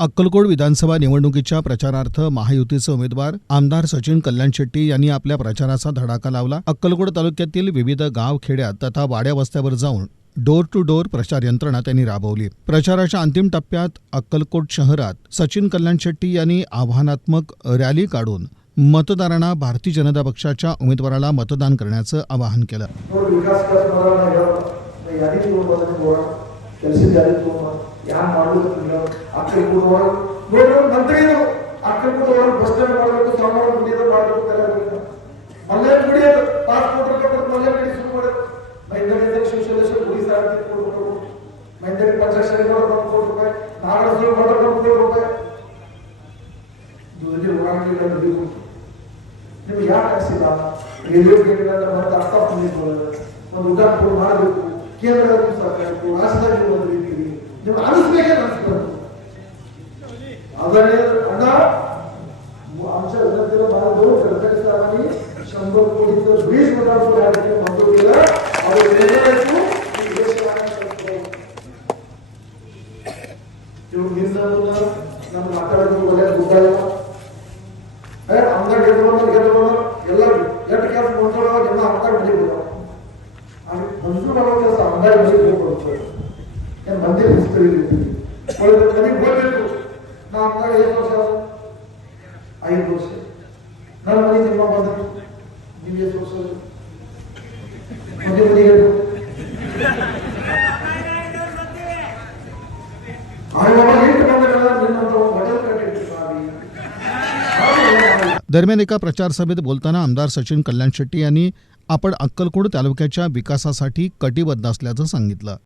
अक्कलकोट विधानसभा निवडणुकीच्या प्रचारार्थ महायुतीचे उमेदवार आमदार सचिन कल्याण शेट्टी यांनी आपल्या प्रचाराचा धडाका लावला. अक्कलकोट तालुक्यातील विविध गाव खेड्यात तथा वाड्या वस्त्यावर जाऊन डोर टू डोर प्रचार यंत्रणा त्यांनी राबवली. प्रचाराच्या अंतिम टप्प्यात अक्कलकोट शहरात सचिन कल्याण शेट्टी यांनी आव्हानात्मक रॅली काढून मतदारांना भारतीय जनता पक्षाच्या उमेदवाराला मतदान करण्याचं आवाहन केलं. ನೋಡಿ ವಿಕಾಸ ಕೆಲಸ ಮಾಡೋಣ ಯಾರಿಗೆ ತಗೊಂಡು ಹೋಗೋಣ ಕೆಲಸದ ಯಾರಿಗೆ ತಗೊಂಡು ಯಾರು ಮಾಡಬೇಕು ಅಕ್ಕಿ ಕೊಡುವವರು ನೋಡಿ ಮಂತ್ರಿಗಳು ಅಕ್ಕಿ ಕೊಡುವವರು ಬಸ್ ಸ್ಟ್ಯಾಂಡ್ ಮಾಡಬೇಕು ಸಾಮಾನು ಮುಂದಿನ ಮಾಡಬೇಕು ಎಲ್ಲ ಮಲ್ಲೆ ಬಿಡಿ ಪಾಸ್ಪೋರ್ಟ್ ಕೊಟ್ಟು ಮಲ್ಲೆ ಬಿಡಿ ಶುರು ಮಾಡಿ ಮೈಂದರಿ ಸೋಷಿಯಲಿಸ್ಟ್ ಉಳಿಸ ಕೊಡಬೇಕು ಮೈಂದರಿ ಪಂಚಾಯತ್ ಒಂದು ಕೋಟಿ ರೂಪಾಯಿ ನಾಗರ ಮಾಡೋದು ಒಂದು ಕೋಟಿ ರೂಪಾಯಿ ದುಡ್ಡು ಹೋರಾಟಕ್ಕೆ ಬೇಕು ನಿಮ್ಗೆ ಯಾಕೆ ಅನಿಸಿಲ್ಲ ರೈಲ್ವೆ ಗೇಟ್ಗಳನ್ನ ಮತ್ತೆ ಅರ್ಥ ಹೊಂದಿಕೊಳ್ಳ ಒಂದು ಉದಾಹರಣೆ ಮಾಡಬೇಕು ಕೇಂದ್ರದ ಸರ್ಕಾರಕ್ಕೂ ರಾಷ್ಟ್ರದಲ್ಲಿ ಒಂದು ರೀತಿಯಲ್ಲಿ ನೀವು ಅನಿಸ್ಬೇಕೇ ಅನಿಸ್ಬೇಕು ಅದನ್ನೇ ಅಣ್ಣ आमच्या विद्यार्थ्याला मला दोन सरकारी साहेबांनी शंभर कोटीचं वीस हजार रुपये या ठिकाणी मंजूर केलं आणि निर्णयातून ही देशवाण्या करतो. तेव्हा मी सांगतो ना, ನಮ್ಮ ಮಾತಾಡೋದು ಒಳ್ಳೆ ದುಡ್ಡ ಇಲ್ಲ ಏ ಆಮ್ದಾಡ್ ಗೆದ್ದು ಬಂದ್ರೆ ಗೆದ್ದು ಬಂದ್ರೆ ಎಲ್ಲ ಎಷ್ಟು ಕೆಲಸ ಮಾಡ್ಕೊಳ್ಳೋ ಎಲ್ಲ ಆಮ್ದಾಡ್ ಬೆಳಿಬೋದು आणि मंजूर ಮಾಡೋ ಕೆಲಸ ಆಮ್ದಾಡ್ ಬೆಳಿಬೇಕು ಬರುತ್ತೆ ಏನು ಮಂದಿರ ಹಿಸ್ಟರಿ ಒಳ್ಳೆ ನನಗೆ ಗೋಲ್ಬೇಕು दरम्यान एका प्रचार सभेत बोलताना आमदार सचिन कल्याण शेट्टी यांनी आपण अक्कलकोट तालुक्याच्या विकासासाठी कटिबद्ध असल्याचं सांगितलं.